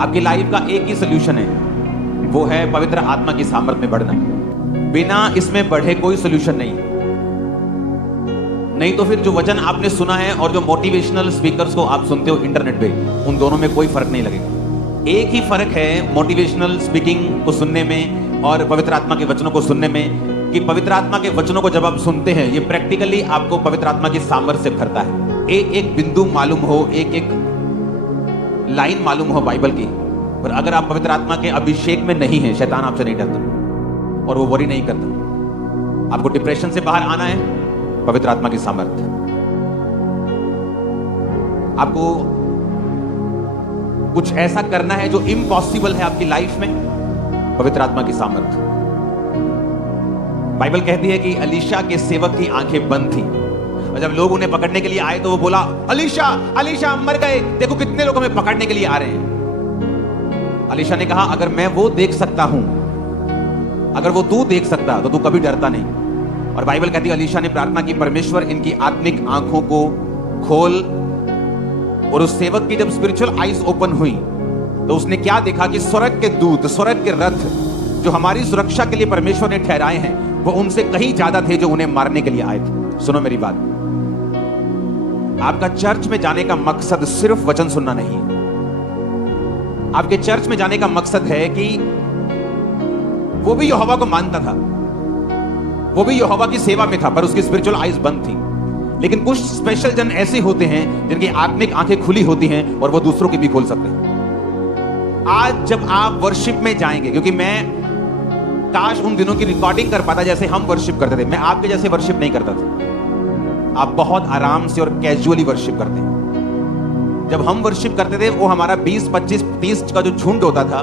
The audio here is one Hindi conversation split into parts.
आपकी लाइफ का एक ही सोल्यूशन है, वो है पवित्र आत्मा की सामर्थ में बढ़ना। बिना इसमें बढ़े कोई सोल्यूशन नहीं तो फिर जो वचन आपने सुना है और जो मोटिवेशनल स्पीकर्स को आप सुनते हो इंटरनेट पे, उन दोनों में कोई फर्क नहीं लगेगा। एक ही फर्क है मोटिवेशनल स्पीकिंग को सुनने में और पवित्र आत्मा के वचनों को सुनने में, कि पवित्र आत्मा के वचनों को जब आप सुनते हैं, ये प्रैक्टिकली आपको पवित्र आत्मा की सामर्थ से भरता है। एक एक बिंदु मालूम हो, एक एक लाइन मालूम हो बाइबल की, पर अगर आप पवित्र आत्मा के अभिषेक में नहीं है, शैतान आपसे नहीं डरता और वो वरी नहीं करता। आपको डिप्रेशन से बाहर आना है, पवित्र आत्मा की सामर्थ। आपको कुछ ऐसा करना है जो इम्पॉसिबल है आपकी लाइफ में, पवित्र आत्मा की सामर्थ। बाइबल कहती है कि अलीशा के सेवक की आंखें बंद थी और जब लोग उन्हें पकड़ने के लिए आए तो वो बोला, अलीशा अलीशा मर गए, देखो कितने लोग हमें पकड़ने के लिए आ रहे हैं। अलीशा ने कहा, अगर मैं वो देख सकता हूं, अगर वो तू देख सकता तो तू कभी डरता नहीं। और बाइबल कहती है अलीशा ने प्रार्थना की, परमेश्वर इनकी आत्मिक आंखों को खोल। और उस सेवक की जब स्पिरिचुअल आईज ओपन हुई तो उसने क्या देखा कि स्वर्ग के दूत, स्वर्ग के रथ जो हमारी सुरक्षा के लिए परमेश्वर ने ठहराए हैं, वो उनसे कहीं ज्यादा थे जो उन्हें मारने के लिए आए थे। सुनो मेरी बात, आपका चर्च में जाने का मकसद सिर्फ वचन सुनना नहीं है। आपके चर्च में जाने का मकसद है कि वो भी यहोवा को मानता था, वो भी यहोवा की सेवा में था, पर उसकी स्पिरिचुअल आईज बंद थी। लेकिन कुछ स्पेशल जन ऐसे होते हैं जिनकी आत्मिक आंखें खुली होती हैं और वो दूसरों की भी खोल सकते हैं। आज जब आप वर्शिप में जाएंगे, क्योंकि मैं काश उन दिनों की रिकॉर्डिंग कर पाता जैसे हम वर्शिप करते थे। मैं आपके जैसे वर्शिप नहीं करता था। आप बहुत आराम से और कैजुअली वर्शिप करते हैं। जब हम वर्शिप करते थे, वो हमारा 20, 25, 30 का जो झुंड होता था,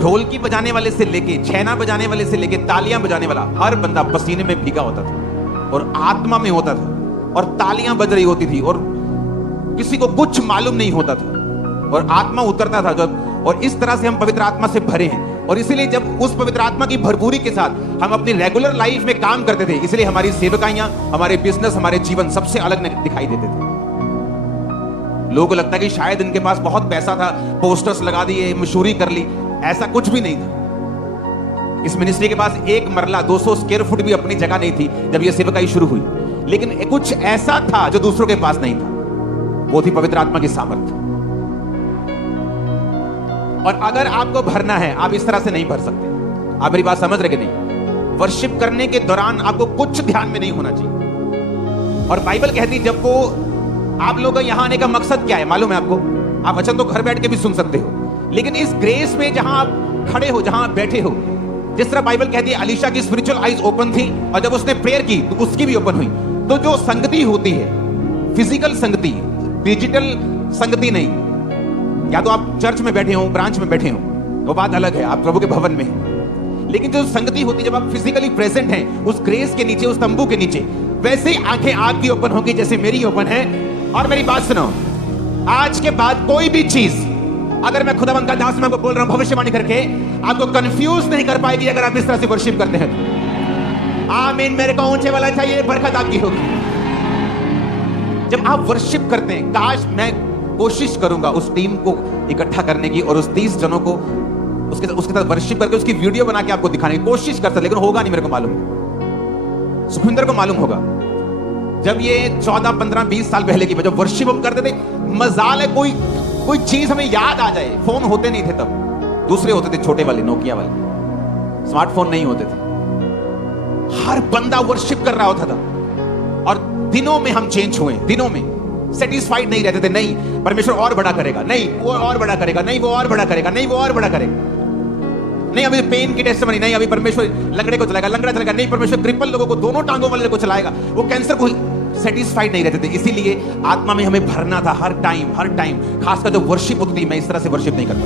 ढोलकी बजाने वाले से लेके, छैना बजाने वाले से लेके, तालियां बजाने वाला, हर बंदा पसीने में भीगा होता था और आत्मा में होता था और तालियां बज रही होती थी और किसी को कुछ मालूम नहीं होता था और आत्मा उतरता था जब। और इस तरह से हम पवित्र आत्मा से भरे हैं। और इसीलिए जब उस पवित्र आत्मा की भरपूरी के साथ हम अपनी रेगुलर लाइफ में काम करते थे, इसलिए हमारी सेवकाइयां, हमारे बिजनेस, हमारे जीवन सबसे अलग दिखाई देते थे। लोगों को लगता है कि शायद इनके पास बहुत पैसा था, पोस्टर्स लगा दिए, मशहूरी कर ली। ऐसा कुछ भी नहीं था। इस मिनिस्ट्री के पास एक मरला 200 स्क्वायर फुट भी अपनी जगह नहीं थी जब यह सेवकाई शुरू हुई। लेकिन कुछ ऐसा था जो दूसरों के पास नहीं था, वो थी पवित्र आत्मा की सामर्थ। और अगर आपको भरना है, आप इस तरह से नहीं भर सकते। आप मेरी बात समझ रहे कि नहीं? वर्शिप करने के दौरान आपको कुछ ध्यान में नहीं होना चाहिए। और बाइबल कहती है, जब वो आप लोगों का यहां आने का मकसद क्या है मालूम है आपको? आप वचन तो घर बैठ के भी सुन सकते हो, लेकिन इस ग्रेस में जहां आप खड़े हो, जहां आप बैठे हो, जिस तरह बाइबल कहती है अलीशा की स्पिरिचुअल आईज ओपन थी और जब उसने प्रेयर की तो उसकी भी ओपन हुई। तो जो संगति होती है, फिजिकल संगति, डिजिटल संगति नहीं। या तो आप चर्च में बैठे हो, ब्रांच में बैठे हो, वो बात अलग है, आप प्रभु के भवन में हैं। लेकिन जो संगति होती है, जब आप फिजिकली प्रेजेंट हैं उस ग्रेस के नीचे, उस तंबू के नीचे, वैसे ही आंखें आपकी ओपन होगी जैसे मेरी ओपन है। और मेरी बात सुनो, आज के बाद कोई भी चीज, अगर मैं खुदावंद का दास, मैं आपको बोल रहा हूं भविष्यवाणी करके, आपको कंफ्यूज नहीं कर पाएगी अगर आप इस तरह से वर्शिप करते हैं तो। आमीन। मेरे को ऊंचे वाला चाहिए, बरकत आपकी होगी। जब आप वर्शिप करते हैं, काश मैं कोशिश करूंगा उस टीम को इकट्ठा करने की और उस 30 जनों को उसके साथ वर्शिप करके उसकी वीडियो बना के आपको दिखाने की कोशिश करता, लेकिन होगा नहीं। मेरे को मालूम, सुखविंदर को मालूम होगा। जब ये 14, 15, 20 साल पहले की जब वर्शिप हम करते थे, मजाल है कोई चीज हमें याद आ जाए। फोन होते नहीं थे तब, दूसरे होते थे, छोटे वाले, नोकिया वाले, स्मार्टफोन नहीं होते थे। हर बंदा वर्शिप कर रहा होता था और दिनों में हम चेंज हुए। दिनों में सेटिस्फाइड नहीं रहते थे। नहीं, परमेश्वर और बड़ा करेगा, नहीं वो और बड़ा करेगा, नहीं वो और बड़ा करेगा, नहीं वो और बड़ा करेगा, नहीं अभी पेन की टेस्टमनी, नहीं अभी परमेश्वर लंगड़े को चलाएगा, लंगड़ा चलाएगा, नहीं परमेश्वर क्रिपल लोगों को, दोनों टांगों वाले को चलाएगा, वो कैंसर को। सेटिस्फाइड नहीं रहते थे। इसीलिए आत्मा में हमें भरना था हर टाइम। खासकर जब वर्शिप होती थी, मैं इस तरह से वर्शिप नहीं करता।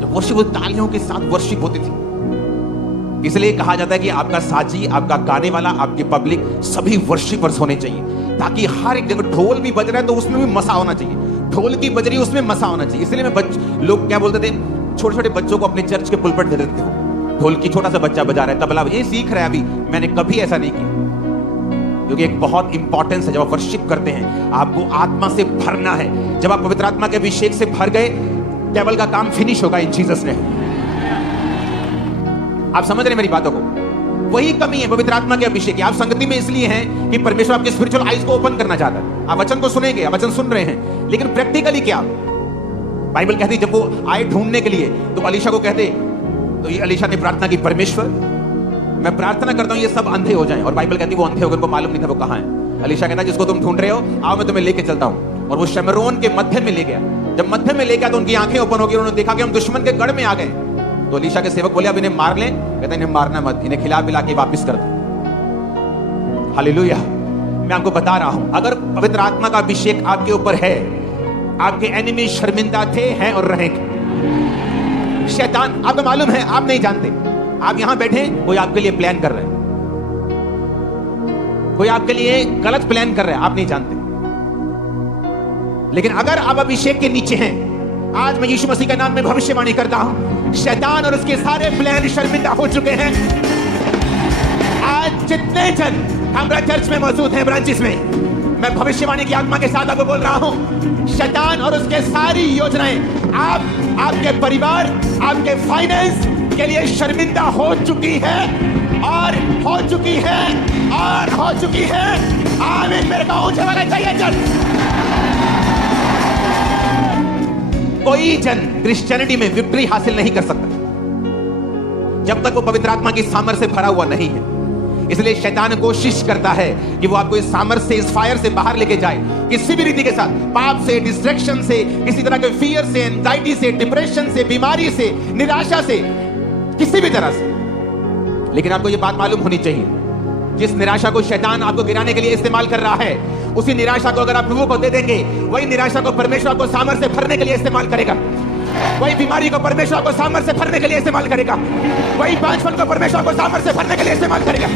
जब वर्शिप होती, तालियों के साथ वर्शिप होती थी। इसलिए कहा जाता है कि आपका साजी, आपका गाने वाला, आपके पब्लिक सभी वर्शिपर्स होने चाहिए, ताकि हर एक जगह ढोल भी बज रहा है तो उसमें भी मसा होना चाहिए, ढोल की बज रही है उसमें मसा होना चाहिए। इसलिए मैं लोग क्या बोलते थे, छोटे छोटे बच्चों को अपने चर्च के पुलपट दे देते हो, ढोल की छोटा सा बच्चा बजा रहा है, तबला ये सीख रहा है अभी। मैंने कभी ऐसा नहीं किया, क्योंकि एक बहुत इंपॉर्टेंस है। जब आप वर्शिप करते हैं, आपको आत्मा से भरना है। जब आप पवित्र आत्मा के अभिषेक से भर गए, केवल का काम फिनिश होगा इन जीसस ने। आप समझ रहे मेरी बातों को? वही कमी है पवित्र आत्मा के अभिषेक की। आप संगति में इसलिए हैं कि परमेश्वर आपके स्पिरिचुअल आईज को ओपन करना चाहता है। आप वचन को सुनेंगे, आप वचन सुन रहे हैं, लेकिन प्रैक्टिकली क्या? बाइबल कहती है जब वो आए ढूंढने के लिए तो अलीशा को कहते, तो ये अलीशा ने प्रार्थना की, परमेश्वर मैं प्रार्थना करता हूं ये सब अंधे हो जाएं। और बाइबल कहती है वो अंधे हो गए, उनको मालूम नहीं था वो कहां है। अलीशा कहता जिसको तुम ढूंढ रहे हो आओ मैं तुम्हें लेके चलता हूं। और वो शमरोन के मध्य में ले गया। जब मध्य में ले गया तो उनकी आंखें ओपन हो गई, उन्होंने देखा कि हम दुश्मन के गढ़ में आ गए। तो अलीशा के सेवक बोले अब इन्हें मार लें। कहते इन्हें मारना मत, इन्हें खिला पिला के वापस कर दो। हालेलुया। मैं आपको बता रहा हूं अगर पवित्र आत्मा का अभिषेक आपके ऊपर है, आपके एनिमी शर्मिंदा थे, हैं और रहेंगे। शैतान, आपको मालूम है, आप नहीं जानते, आप यहां बैठे कोई आपके लिए प्लान कर रहे हैं, कोई आपके लिए गलत प्लान कर रहा है, आप नहीं जानते। लेकिन अगर आप अभिषेक के नीचे हैं, आज मैं यीशु मसीह के नाम में भविष्यवाणी करता हूं, शैतान और उसके सारे प्लान शर्मिंदा हो चुके हैं। आज जितने जन हमारा चर्च में मौजूद हैं, ब्रांचेस में, मैं भविष्यवाणी की आत्मा के साथ आपको बोल रहा हूं, शैतान और उसके सारी योजनाएं आपके परिवार, आपके फाइनेंस के लिए शर्मिंदा हो चुकी है और हो चुकी है और हो चुकी है। आमीन। मेरे को ऊंचे वाला चाहिए जन। कोई जन क्रिश्चियनिटी में विक्ट्री हासिल नहीं कर सकता जब तक वो पवित्र आत्मा की सामर्थ्य से भरा हुआ नहीं है। इसलिए शैतान कोशिश करता है कि वो आपको इस सामर्थ्य से, इस फायर से बाहर लेके जाए, किसी भी रीति के साथ, पाप से, डिस्ट्रैक्शन से, किसी तरह के फियर से, एंजाइटी से, डिप्रेशन से, बीमारी से, निराशा से, किसी भी तरह से। लेकिन आपको ये बात मालूम होनी चाहिए, जिस निराशा को शैतान आपको गिराने के लिए इस्तेमाल कर रहा है, उसी निराशा को अगर आप प्रभु को दे देंगे, वही निराशा को परमेश्वर को सामर्थ्य से भरने के लिए इस्तेमाल करेगा। वही बीमारी को परमेश्वर को सामर्थ्य से भरने के लिए इस्तेमाल करेगा। वही बांझपन को परमेश्वर को सामर्थ्य से भरने के लिए इस्तेमाल करेगा।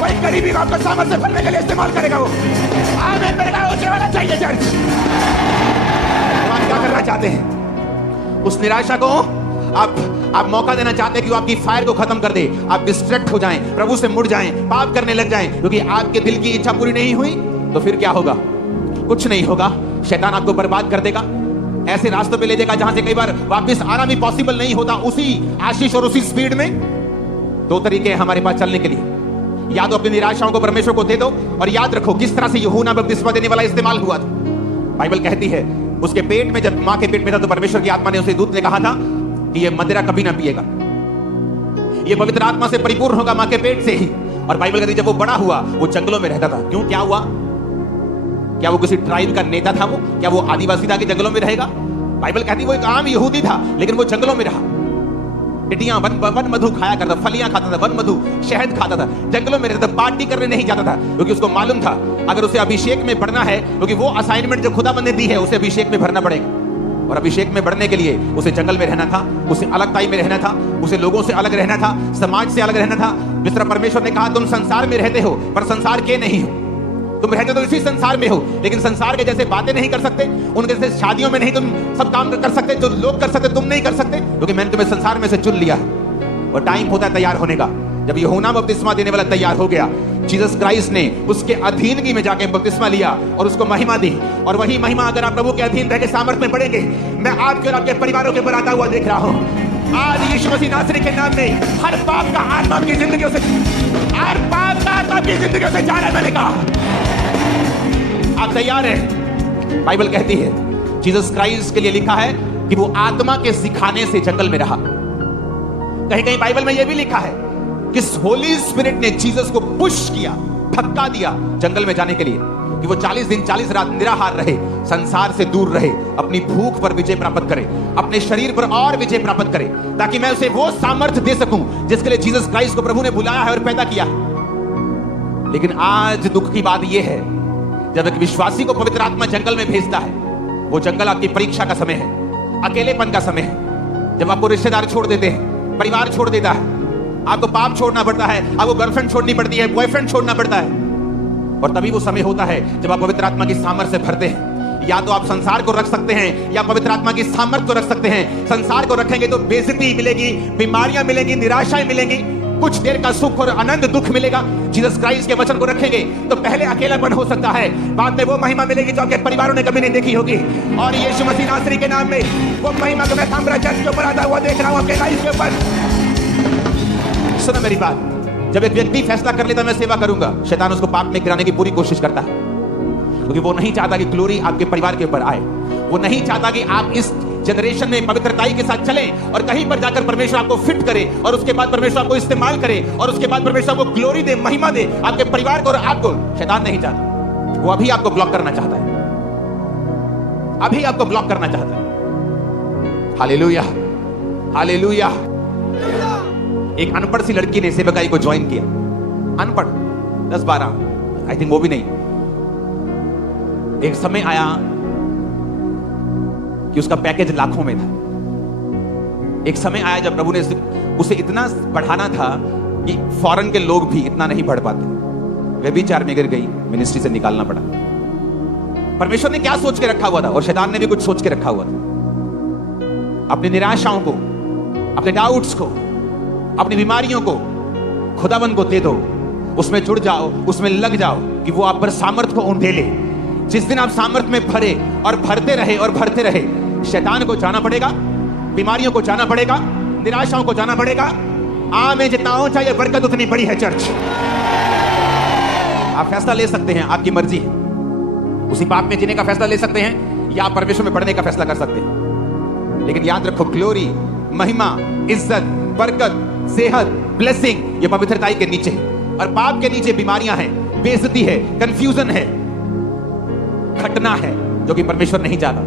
वही गरीबी को आपको सामर्थ्य से भरने के लिए इस्तेमाल करेगा वो। आमीन। मेरे को ऊंचे वाला चाहिए चर्च। आप क्या करना चाहते हैं? उस निराशा को आप मौका देना चाहते हैं कि वो आपकी फायर को खत्म कर दे, आप डिस्ट्रैक्ट हो जाएं, प्रभु से मुड़ जाएं, पाप करने लग जाएं, क्योंकि आपके दिल की इच्छा पूरी नहीं हुई तो फिर क्या होगा? कुछ नहीं होगा। शैतान आपको बर्बाद कर देगा, ऐसे रास्तों पे ले जाएगा जहां से कई बार वापस आना भी पॉसिबल नहीं होता। उसी आशीष और उसी स्पीड में दो तरीके हैं हमारे पास चलने के लिए, या तो अपनी निराशाओं को परमेश्वर को दे दो, और याद रखो किस तरह से यूहन्ना बपतिस्मा देने वाला इस्तेमाल हुआ था। बाइबल कहती है उसके पेट में, जब मां के पेट में था, तो परमेश्वर की आत्मा ने उसे, दूत ने कहा था कि ये मदिरा कभी ना पिएगा, ये पवित्र आत्मा से परिपूर्ण होगा मां के पेट से ही। और बाइबल कहती है जब वो बड़ा हुआ वो जंगलों में रहता था। क्यों? क्या हुआ? क्या वो किसी ट्राइब का नेता था? वो क्या वो आदिवासी था कि जंगलों में रहेगा? बाइबल कहती वो एक आम यहूदी था, लेकिन वो जंगलों में रहा। टिड्डियां वन मधु खाया करता, फलियां खाता था, वन मधु शहद खाता था, जंगलों में रहता, पार्टी करने नहीं जाता था, क्योंकि उसको मालूम था अगर उसे अभिषेक में बढ़ना है, क्योंकि वो असाइनमेंट जो खुदाबंद ने दी है उसे अभिषेक में भरना पड़ेगा। और अभिषेक में बढ़ने के लिए उसे जंगल में रहना था, उसे अलगताई में रहना था, उसे लोगों से अलग रहना था, समाज से अलग रहना था। जिस तरह परमेश्वर ने कहा तुम संसार में रहते हो पर संसार के नहीं हो, तुम रहते तो इसी संसार में हो, लेकिन संसार के जैसे बातें नहीं कर सकते, उनके जैसे शादियों में नहीं तुम सब काम कर सकते, जो लोग कर सकते तुम नहीं कर सकते, क्योंकि मैंने तुम्हें संसार में से चुन लिया। और टाइम होता है तैयार होने का। जब यूहन्ना बपतिस्मा देने वाला तैयार हो गया, जीसस क्राइस्ट ने उसके अधीनगी में जाके बपतिस्मा लिया और उसको महिमा दी। और वही महिमा अगर आप प्रभु के अधीन रह के सामर्थ्य में बढ़ेंगे, मैं आपके और आपके परिवारों के ऊपर आता हुआ देख रहा हूं। आज यीशु मसीह नासरी के नाम में हर पाप का आत्मा आपकी जिंदगियों से, हर पाप का आत्मा आपकी जिंदगियों से जा रहा है। मैंने कहा आप तैयार हैं? बाइबल कहती है जीसस क्राइस्ट के लिए लिखा है कि वो आत्मा के सिखाने से जंगल में रहा। कहीं कहीं बाइबल में यह भी लिखा है कि होली स्पिरिट ने जीसस को पुश किया, धक्का दिया जंगल में जाने के लिए, कि वो 40 दिन 40 रात निराहार रहे, संसार से दूर रहे, अपनी भूख पर विजय प्राप्त करे, अपने शरीर पर और विजय प्राप्त करे, ताकि मैं उसे वो सामर्थ्य दे सकूं जिसके लिए जीसस क्राइस्ट को प्रभु ने बुलाया है और पैदा किया। लेकिन आज दुख की बात यह है, जब एक विश्वासी को पवित्र आत्मा जंगल में भेजता है, वो जंगल आपकी परीक्षा का समय है, अकेलेपन का समय है। जब आपको रिश्तेदार छोड़ देते हैं, परिवार छोड़ देता है, आपको पाप छोड़ना पड़ता है, आपको गर्लफ्रेंड छोड़नी पड़ती है, बॉयफ्रेंड छोड़ना पड़ता है, और तभी वो समय होता है जब आप पवित्र आत्मा की सामर्थ्य से भरते हैं। या तो आप संसार को रख सकते हैं या पवित्र आत्मा की सामर्थ्य को रख सकते हैं। संसार को रखेंगे तो बेइज्जती मिलेगी, बीमारियां मिलेंगी, निराशाएं मिलेंगी, कुछ देर का सुख और आनंद दुख मिलेगा। जीसस क्राइस्ट के वचन को रखेंगे तो पहले अकेलापन हो सकता है, बाद में वो महिमा मिलेगी जो आपके परिवारों ने कभी नहीं देखी होगी। और यीशु मसीह नासरी के नाम में वो महिमा को मैं ताम्रा चर्च के ऊपर आता हुआ देख रहा हूं आपके लाइफ के ऊपर। सुनो मेरी बात, जब एक व्यक्ति फैसला कर लेता मैं सेवा करूंगा, शैतान उसको पाप में गिराने की पूरी कोशिश करता है, क्योंकि वो नहीं चाहता कि ग्लोरी आपके परिवार के ऊपर आए। वो नहीं चाहता कि आप इस जनरेशन में पवित्रताई के साथ चलें और कहीं पर जाकर परमेश्वर आपको फिट करे और उसके बाद परमेश्वर आपको इस्तेमाल करे और उसके बाद परमेश्वर आपको ग्लोरी दे, महिमा दे आपके परिवार को और आपको। शैतान नहीं चाहता, वो अभी आपको ब्लॉक करना चाहता है, अभी आपको ब्लॉक करना चाहता है। Hallelujah, hallelujah. एक अनपढ़ सी लड़की ने सेवकाई को ज्वाइन किया, अनपढ़ 10-12, आई थिंक वो भी नहीं। एक समय आया कि उसका पैकेज लाखों में था। एक समय आया जब प्रभु ने उसे इतना बढ़ाना था कि फॉरेन के लोग भी इतना नहीं बढ़ पाते। वे भी 4 में गिर गई, मिनिस्ट्री से निकालना पड़ा। परमेश्वर ने क्या सोच के रखा हुआ था और शैतान ने भी कुछ सोच के रखा हुआ था। अपनी निराशाओं को, अपने डाउट्स को, अपनी बीमारियों को खुदावन को दे दो, उसमें जुड़ जाओ, उसमें लग जाओ कि वो आप पर सामर्थ को उंडेले। जिस दिन आप सामर्थ में भरे और भरते रहे और भरते रहे, शैतान को जाना पड़ेगा, बीमारियों को जाना पड़ेगा, निराशाओं को जाना पड़ेगा। में जितना हो चाहिए बरकत उतनी बड़ी है चर्च। आप फैसला ले सकते हैं, आपकी मर्जी है। उसी पाप में जीने का फैसला ले सकते हैं या परमेश्वर में बढ़ने का फैसला कर सकते हैं। लेकिन याद रखो, ग्लोरी, महिमा, इज्जत, बरकत, सेहत, ब्लेसिंग ये पवित्रताई के नीचे है और पाप के नीचे बीमारियां हैं, बेइज्जती है, कंफ्यूजन है, घटना है जो कि परमेश्वर नहीं चाहता।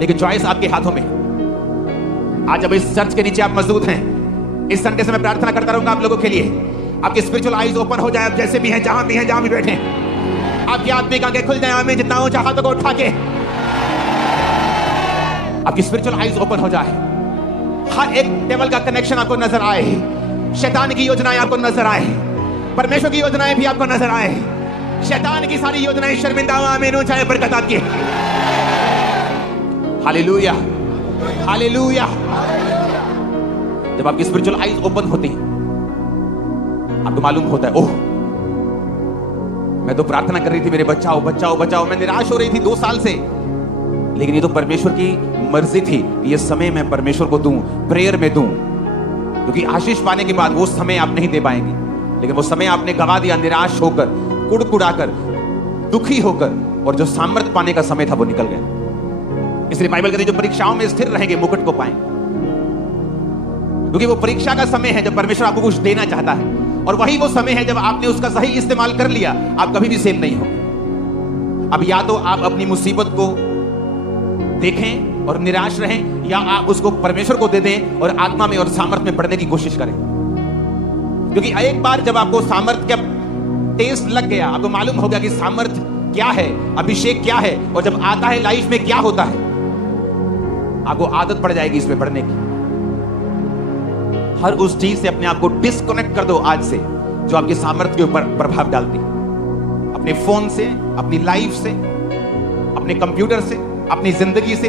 लेकिन चॉइस आपके हाथों में है। आज जब इस चर्च के नीचे आप मौजूद हैं, इस संडे से मैं प्रार्थना करता रहूंगा आप लोगों के लिए, आपकी स्पिरिचुअल आईज ओपन हो जाए। आप जैसे भी हैं, जहां भी हैं, जहां भी बैठे हैं, आपकी आत्मिक आंखें खुल जाए। में जितना ऊंचा हाथों को उठा के आपकी स्पिरिचुअल आईज ओपन हो जाए। हर एक टेबल का कनेक्शन आपको नजर आए, शैतान की योजनाएं आपको नजर आए, परमेश्वर की योजनाएं भी आपको नजर आए। शैतान की सारी योजनाएं शर्मिंदा आमीन हो जाए, बरकत आपकी। Hallelujah, hallelujah. जब आपकी स्पिरिचुअल आईज ओपन होती है, आपको मालूम होता है, ओह मैं तो प्रार्थना कर रही थी मेरे बचाओ बचाओ बचाओ, मैं निराश हो रही थी 2 साल से, लेकिन ये तो परमेश्वर की मर्जी थी कि ये समय मैं परमेश्वर को दूं, प्रेयर में दूं, क्योंकि आशीष पाने के बाद वो समय आप नहीं दे पाएंगे। लेकिन वो समय आपने गवा दिया, निराश होकर, कुड़कुड़ाकर, दुखी होकर, और जो सामर्थ पाने का समय था वो निकल गया। इसलिए बाइबल कहती है जो परीक्षाओं में स्थिर रहेंगे मुकुट को पाएंगे, क्योंकि वो परीक्षा का समय है जब परमेश्वर आपको कुछ देना चाहता है, और वही वो समय है जब आपने उसका सही इस्तेमाल कर लिया, आप कभी भी सेफ नहीं हो। अब या तो आप अपनी मुसीबत को देखें और निराश रहें, या आप उसको परमेश्वर को दे दें और आत्मा में और सामर्थ में बढ़ने की कोशिश करें। क्योंकि एक बार जब आपको सामर्थ का टेस्ट लग गया, आपको मालूम हो गया कि सामर्थ क्या है, अभिषेक क्या है, और जब आता है लाइफ में क्या होता है, आपको आदत पड़ जाएगी इसमें बढ़ने की। हर उस चीज से अपने आप को डिस्कनेक्ट कर दो आज से जो आपके सामर्थ्य के ऊपर प्रभाव डालती है। अपने फोन से, अपनी लाइफ से, अपने कंप्यूटर से, अपनी जिंदगी से,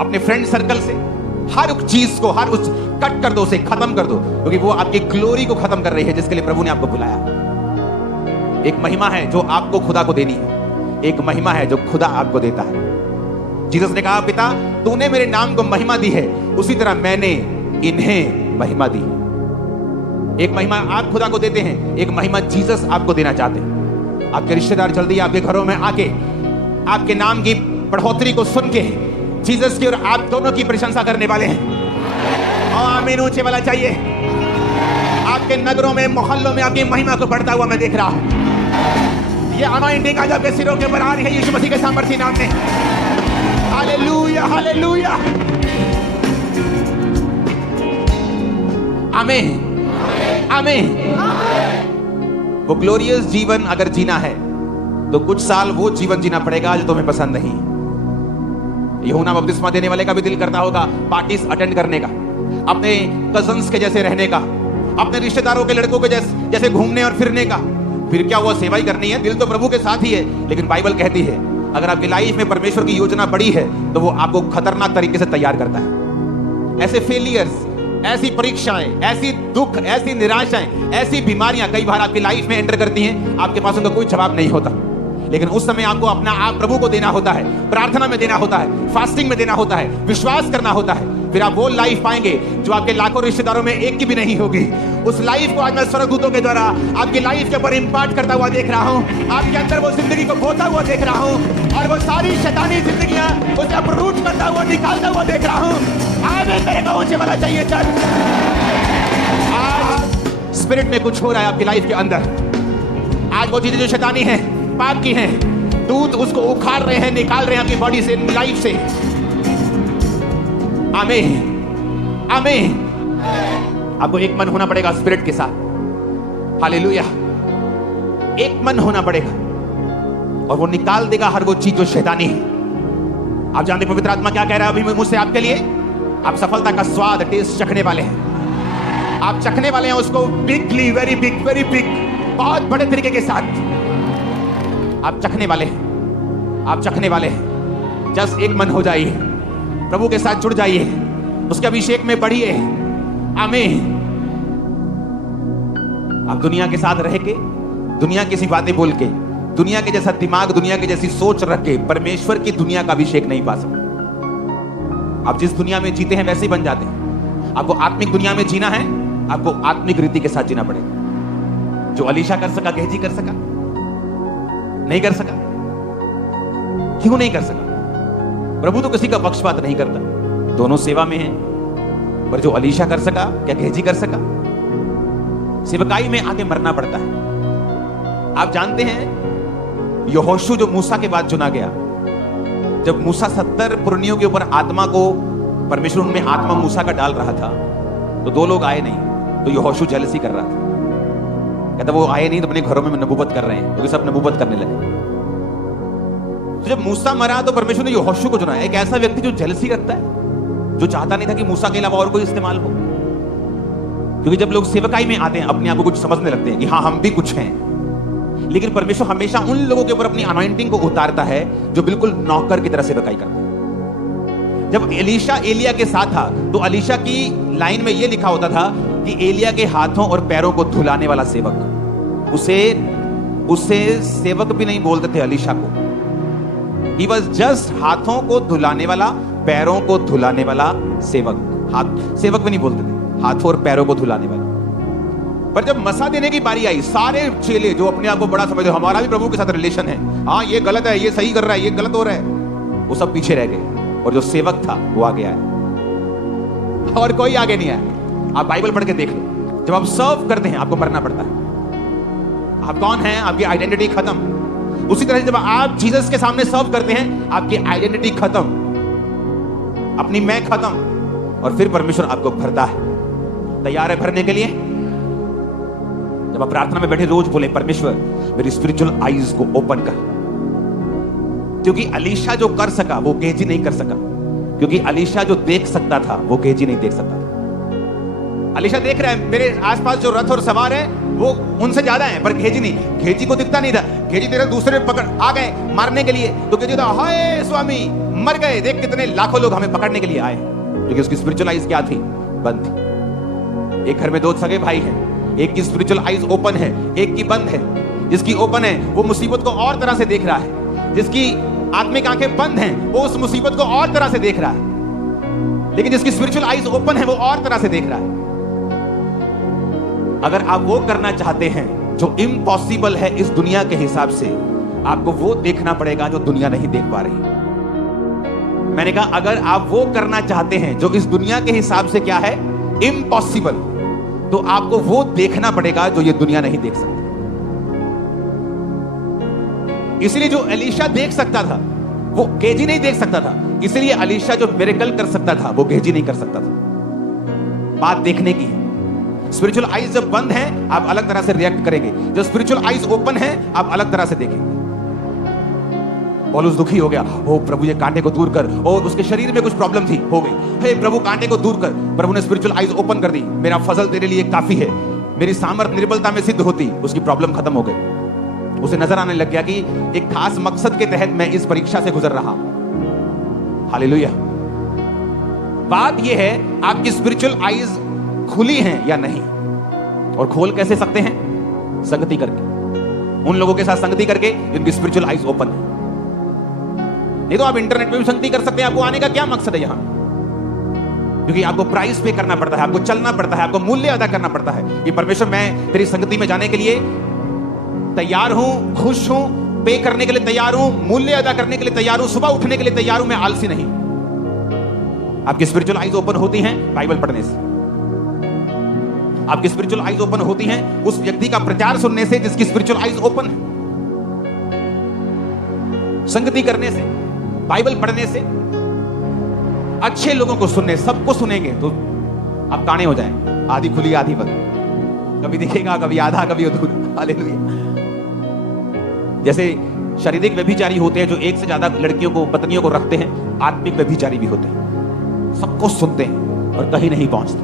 अपने फ्रेंड सर्कल से, हर उस चीज को, हर उस कट कर दो, उसे खत्म कर दो, क्योंकि वो आपकी ग्लोरी को खत्म कर रही है जिसके लिए प्रभु ने आपको बुलाया। एक महिमा है जो आपको खुदा को देनी है, एक महिमा है जो खुदा आपको देता है। जीसस ने कहा, पिता तूने मेरे नाम को महिमा दी है, उसी तरह मैंने इन्हें महिमा दी है। एक महिमा आप खुदा को देते हैं, एक महिमा जीसस आपको देना चाहते हैं। आपके रिश्तेदार जल्दी आपके घरों में आके आपके नाम की बढ़ोतरी को सुन के जीसस की और आप दोनों की प्रशंसा करने वाले हैं। आमीन ऊंचे वाला चाहिए। आपके नगरों में, मोहल्लों में आपकी महिमा को बढ़ता हुआ मैं देख रहा हूं। ये अनॉइंटिंग आज आपके सिरों के ऊपर आ रही है यीशु मसीह के सामर्थी नाम में। हालेलुया, हालेलुया, आमीन, आमीन। वो ग्लोरियस जीवन अगर जीना है तो कुछ साल वो जीवन जीना पड़ेगा जो तुम्हें पसंद नहीं है। यूहन्ना बपतिस्मा देने वाले का भी दिल करता होगा पार्टीज अटेंड करने का, अपने कजन्स के जैसे रहने का, अपने रिश्तेदारों के लड़कों के जैसे घूमने और फिरने का। फिर क्या हुआ, सेवा ही करनी है, दिल तो प्रभु के साथ ही है। लेकिन बाइबल कहती है अगर आपकी लाइफ में परमेश्वर की योजना बड़ी है तो वो आपको खतरनाक तरीके से तैयार करता है। ऐसे फेलियर्स, ऐसी परीक्षाएं, ऐसी दुख, ऐसी निराशाएं, ऐसी बीमारियां कई बार आपकी लाइफ में एंटर करती हैं, आपके पास उनका कोई जवाब नहीं होता। लेकिन उस समय आपको अपना आप प्रभु को देना होता है, प्रार्थना में देना होता है, फास्टिंग में देना होता है, विश्वास करना होता है। फिर आप वो लाइफ पाएंगे जो आपके लाखों रिश्तेदारों में एक की भी नहीं होगी। उस लाइफ को आज मैं स्वर्गदूतों के द्वारा आपकी लाइफ के ऊपर इंपार्ट करता हुआ देख रहा हूं। आपके अंदर वो जिंदगी को बोता हुआ देख रहा हूं और वो सारी शैतानी जिंदगियां उसे अपरूट करता हुआ, निकालता हुआ देख रहा हूं। आमीन। मेरे को ऊंचे वाला चाहिए चर्च। आज स्पिरिट में कुछ हो रहा है आपकी लाइफ के अंदर। आज वो चीजें जो शैतानी है, पाप की हैं, दूत उसको उखाड़ रहे हैं, निकाल रहे हैं आपकी बॉडी से, लाइफ से। आमीन, आमीन। आपको एक मन होना पड़ेगा स्पिरिट के साथ। हालेलुया। एक मन होना पड़ेगा और वो निकाल देगा हर वो चीज जो शैतानी है। आप जानते पवित्र आत्मा क्या कह रहा है अभी मुझसे आपके लिए? आप सफलता का स्वाद, टेस्ट चखने वाले हैं। आप चखने वाले हैं उसको बिगली, वेरी बिग, वेरी बिग, बहुत बड़े तरीके के साथ आप चखने वाले हैं। आप चखने वाले हैं। जस्ट एक मन हो जाइए, प्रभु के साथ जुड़ जाइए, उसके अभिषेक में बढ़िए। आमीन। आप दुनिया के साथ रह के, दुनिया की सी बातें बोल के, दुनिया के जैसा दिमाग, दुनिया की जैसी सोच रख के परमेश्वर की दुनिया का अभिषेक नहीं पा सकते। आप जिस दुनिया में जीते हैं वैसे ही बन जाते हैं। आपको आत्मिक दुनिया में जीना है, आपको आत्मिक रीति के साथ जीना पड़ेगा। जो अलीशा कर सका, गेहजी कर सका? नहीं कर सका। क्यों नहीं कर सका? प्रभु तो किसी का पक्षपात नहीं करता, दोनों सेवा में हैं। पर जो अलीशा कर सका, क्या गेहजी कर सका? सेवकाई में आके मरना पड़ता है। आप जानते हैं यहोशू जो मूसा के बाद चुना गया, जब मूसा 70 पुरनियों के ऊपर आत्मा को, परमेश्वर उनमें आत्मा मूसा का डाल रहा था, तो 2 लोग आए नहीं, तो यहोशू जेलसी कर रहा था। कहता वो आए नहीं तो अपने घरों में नबूवत कर रहे हैं, क्योंकि सब नबूवत करने लगे। तो जब मूसा मरा तो परमेश्वर ने यहोशू को चुना। एक ऐसा व्यक्ति जो जेलसी रखता है, जो चाहता नहीं था कि मूसा के अलावा और कोई इस्तेमाल हो। क्योंकि जब लोग सेवकाई में आते हैं अपने आप को कुछ समझने लगते हैं कि हाँ हम भी कुछ हैं, लेकिन परमेश्वर हमेशा उन लोगों के ऊपर अपनी अनॉइंटिंग को उतारता है जो बिल्कुल नौकर की तरह सेवकाई करते हैं। जब एलीशा एलिया के साथ था तो एलीशा की लाइन में यह लिखा होता था कि एलिया के हाथों और पैरों को धुलाने वाला सेवक। उसे सेवक भी नहीं बोलते थे एलीशा को। He was just हाथों को धुलाने वाला, पैरों को धुलाने वाला सेवक। हाथ सेवक भी नहीं बोलते थे, हाथों और पैरों को धुलाने वाला। पर जब मसा देने की बारी आई, सारे चेले जो अपने आप को बड़ा समझते, हमारा भी प्रभु के साथ रिलेशन है, हाँ ये गलत है, ये सही कर रहा है, ये गलत हो रहा है, वो सब पीछे रह गए और जो सेवक था वो आगे आया और कोई आगे नहीं आया। आप बाइबल पढ़ के देख लो, जब आप सर्व करते हैं आपको मरना पड़ता है। आप कौन हैं, आपकी आइडेंटिटी खत्म। उसी तरह जब आप जीसस के सामने सर्व करते हैं, आपकी आइडेंटिटी खत्म, अपनी मैं खत्म, और फिर परमेश्वर आपको भरता है। तैयार है भरने के लिए? जब आप प्रार्थना में बैठे रोज बोले, परमेश्वर मेरी स्पिरिचुअल आईज को ओपन कर। क्योंकि अलीशा जो कर सका वो गेहजी नहीं कर सका, क्योंकि अलीशा जो देख सकता था वो गेहजी नहीं देख सकता था। अलीशा देख रहा है मेरे आसपास जो रथ और सवार है वो उनसे ज्यादा है, पर गेहजी नहीं। गेहजी को दिखता नहीं था। गेहजी तेरे दूसरे पकड़ आ गए मारने के लिए, तो गेहजी था हाय स्वामी मर गए, देख कितने लाखों लोग हमें पकड़ने के लिए आए। क्योंकि उसकी स्पिरिचुअल आईज क्या थी? बंद थी। एक घर में 2 सगे भाई हैं, एक की स्पिरिचुअल आईज ओपन है, एक की बंद है। जिसकी ओपन है वो मुसीबत को और तरह से देख रहा है, जिसकी आत्मिक आंखें बंद हैं वो उस मुसीबत को और तरह से देख रहा है, लेकिन जिसकी स्पिरिचुअल आईज ओपन है वो और तरह से देख रहा है। अगर आप वो करना चाहते हैं जो इम्पॉसिबल है इस दुनिया के हिसाब से, आपको वो देखना पड़ेगा जो दुनिया नहीं देख पा रही। मैंने कहा अगर आप वो करना चाहते हैं जो इस दुनिया के हिसाब से क्या है, इम्पॉसिबल, तो आपको वो देखना पड़ेगा जो ये दुनिया नहीं देख सकती। इसलिए जो एलीशा देख सकता था वो गेहजी नहीं देख सकता था। इसलिए एलीशा जो मिरेकल कर सकता था वो गेहजी नहीं कर सकता था। बात देखने की है। स्पिरिचुअल आईज जब बंद हैं आप अलग तरह से रिएक्ट करेंगे, जब स्पिरिचुअल आईज ओपन हैं आप अलग तरह से देखेंगे। पौलुस दुखी हो गया, ओ प्रभु ये कांटे को दूर कर, और उसके शरीर में कुछ प्रॉब्लम थी, हो गई, हे प्रभु कांटे को दूर कर। प्रभु ने स्पिरिचुअल आईज ओपन कर दी, मेरा फजल तेरे लिए काफी है, मेरी सामर्थ निर्बलता में सिद्ध होती। उसकी प्रॉब्लम खत्म हो गई। उसे नजर आने लग गया कि एक खास मकसद के तहत मैं इस परीक्षा से गुजर रहा। हालेलुया। बात यह है आपकी स्पिरिचुअल आईज खुली हैं या नहीं। और खोल कैसे सकते हैं? संगति करके, उन लोगों के साथ संगति करके जिनकी स्पिरिचुअल आइज ओपन है। नहीं तो आप इंटरनेट पे भी संगति कर सकते हैं। आपको आने का क्या मकसद है यहां? क्योंकि आपको प्राइस पे करना पड़ता है, आपको चलना पड़ता है, आपको मूल्य अदा करना पड़ता है कि परमेश्वर मैं तेरी संगति में जाने के लिए तैयार हूं, खुश हूं, पे करने के लिए तैयार हूं, मूल्य अदा करने के लिए तैयार हूं, सुबह उठने के लिए तैयार हूं, मैं आलसी नहीं। आपकी स्पिरिचुअल आइज ओपन होती हैं बाइबल पढ़ने से। आपकी स्पिरिचुअल आइज ओपन होती हैं उस व्यक्ति का प्रचार सुनने से जिसकी स्पिरिचुअल आइज ओपन है, संगति करने से, बाइबल पढ़ने से, अच्छे लोगों को सुनने। सबको सुनेंगे तो आप काने हो जाएं, आधी खुली आधी बंद, कभी दिखेगा कभी आधा कभी अधूरा। हालेलुया। जैसे शारीरिक व्यभिचारी होते हैं जो एक से ज्यादा लड़कियों को, पत्नियों को रखते हैं, आत्मिक व्यभिचारी भी होते हैं। सबको सुनते हैं और कहीं नहीं पहुंचते।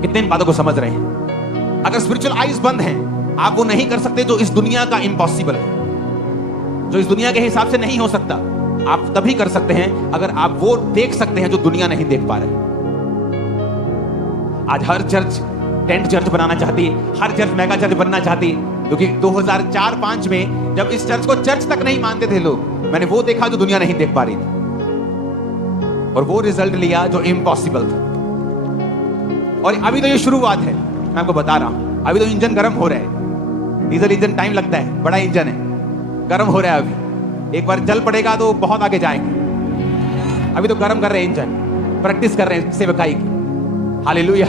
कितने इन बातों को समझ रहे हैं? अगर स्पिरिचुअल आइज बंद है, आप वो नहीं कर सकते जो इस दुनिया का इम्पॉसिबल है, जो इस दुनिया के हिसाब से नहीं हो सकता। आप तभी कर सकते हैं अगर आप वो देख सकते हैं जो दुनिया नहीं देख पा रहे। आज हर चर्च टेंट चर्च बनाना चाहती है, हर चर्च मेगा चर्च बनना चाहती है, क्योंकि 2004-5 में जब इस चर्च को चर्च तक नहीं मानते थे लोग, मैंने वो देखा जो दुनिया नहीं देख पा रही थी, और वो रिजल्ट लिया जो इम्पॉसिबल था। और अभी तो ये शुरुआत है, मैं आपको बता रहा हूं। अभी तो इंजन गर्म हो रहा है, डीजल इंजन टाइम लगता है, बड़ा इंजन है, गर्म हो रहा है। अभी एक बार जल पड़ेगा तो बहुत आगे जाएंगे। अभी तो गर्म कर रहे हैं इंजन, प्रैक्टिस कर रहे हैं सेवकाई की। हालेलुया।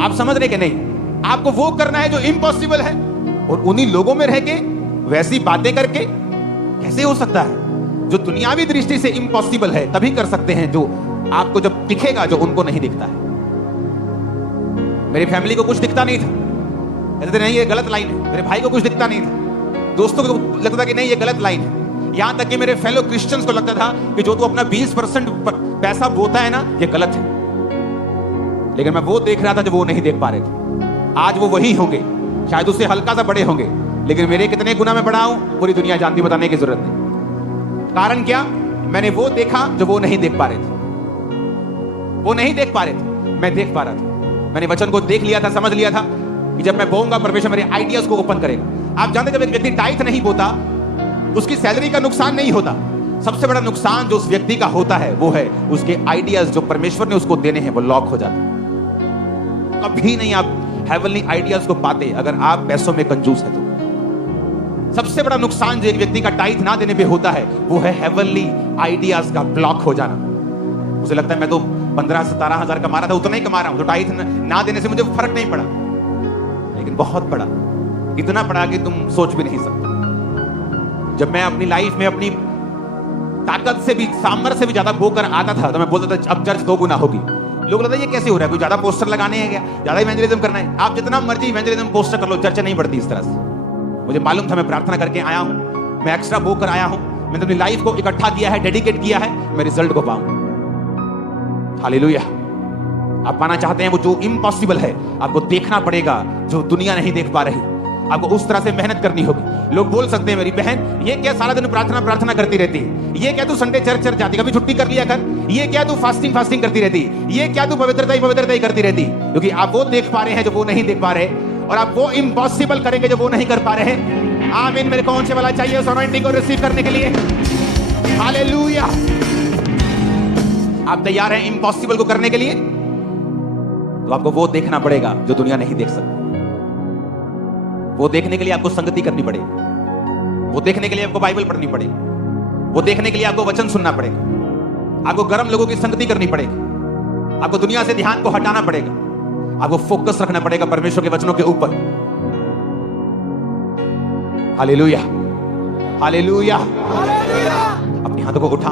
आप समझ रहे कि नहीं? आपको वो करना है जो इम्पॉसिबल है, और उन्हीं लोगों में रह के वैसी बातें करके कैसे हो सकता है? जो दुनियावी दृष्टि से इम्पॉसिबल है तभी कर सकते हैं जो आपको जब दिखेगा, जो उनको नहीं दिखता है। मेरी फैमिली को कुछ दिखता नहीं था, कहते थे नहीं ये गलत लाइन है। मेरे भाई को कुछ दिखता नहीं था, दोस्तों को लगता था कि नहीं ये गलत लाइन है। यहां तक कि मेरे फेलो क्रिश्चियंस को लगता था कि जो तू अपना 20% पैसा बोता है ना, ये गलत है। लेकिन मैं वो देख रहा था जो वो नहीं देख पा रहे थे। आज वो वही होंगे, शायद उससे हल्का सा बड़े होंगे, लेकिन मेरे कितने गुना में बड़ा हूं पूरी दुनिया जानती, बताने की जरूरत नहीं। कारण क्या? मैंने वो देखा जो वो नहीं देख पा रहे थे। वो नहीं देख पा रहे थे, मैं देख पा रहा था। मैंने वचन को देख लिया था, समझ लिया था कि जब मैं बोऊंगा परमेश्वर मेरे आइडियाज को ओपन करेगा। आप जानते, जब एक व्यक्ति टाइथ नहीं बोता, उसकी सैलरी का नुकसान नहीं होता। सबसे बड़ा नुकसान जो उस व्यक्ति का होता है वो है उसके आइडियाज जो परमेश्वर ने उसको देने हैं, वो लॉक हो जाते हैं। कभी नहीं आप हेवनली आइडियाज को पाते अगर आप पैसों में कंजूस है तो। सबसे बड़ा नुकसान जो एक व्यक्ति का टाइथ ना देने पे होता है वो है हेवनली आइडियाज का ब्लॉक हो जाना। उसे लगता है मैं तो 15-17 हजार कमा रहा था, उतना ही कमा रहा हूं, तो टाइथ ना देने से मुझे फर्क नहीं पड़ा। लेकिन बहुत पड़ा, इतना पड़ा कि तुम सोच भी नहीं सकते। जब मैं अपनी लाइफ में अपनी ताकत से भी, सामर्थ्य से भी ज्यादा बोकर आता था, तो मैं बोलता था अब चर्च 2 गुना होगी। लोग लगता है ये कैसे हो रहा है, कोई ज्यादा पोस्टर लगाने हैं क्या, ज्यादा इवेंजलिज्म करना है। आप जितना मर्जी इवेंजलिज्म पोस्टर कर लो, चर्चा नहीं बढ़ती इस तरह से। मुझे मालूम था, मैं प्रार्थना करके आया हूं, मैं एक्स्ट्रा बोकर आया हूं, मैंने अपनी लाइफ को इकट्ठा किया है, डेडिकेट किया है, मैं रिजल्ट को पाऊं। हालेलुया। आप पाना चाहते हैं वो जो इम्पॉसिबल है, आपको देखना पड़ेगा जो दुनिया नहीं देख पा रही। आपको उस तरह से मेहनत करनी होगी। लोग बोल सकते हैं मेरी बहन ये क्या सारा दिन प्रार्थना करती रहती है, ये क्या तू संडे चर्च जाती, कभी छुट्टी कर लिया कर, ये क्या तू फास्टिंग करती रहती, ये क्या तू पवित्रता ही करती रहती। क्योंकि आप वो देख पा रहे हैं जो वो नहीं देख पा रहे, और आप वो इम्पॉसिबल करेंगे जो वो नहीं कर पा रहे हैं। आमीन। मेरे कौन से वाला चाहिए उस अनॉइंटिंग को रिसीव करने के लिए? हालेलुया। आप तैयार हैं इम्पॉसिबल को करने के लिए? तो आपको वो देखना पड़ेगा जो दुनिया नहीं देख सकती। वो देखने के लिए आपको संगति करनी पड़ेगी, वो देखने के लिए आपको बाइबल पढ़नी पड़ेगी, वो देखने के लिए आपको वचन सुनना पड़ेगा, आपको गर्म लोगों की संगति करनी पड़ेगी, आपको दुनिया से ध्यान को हटाना पड़ेगा, आपको फोकस रखना पड़ेगा परमेश्वर के वचनों के ऊपर। Hallelujah, hallelujah. अपने हाथों को उठा,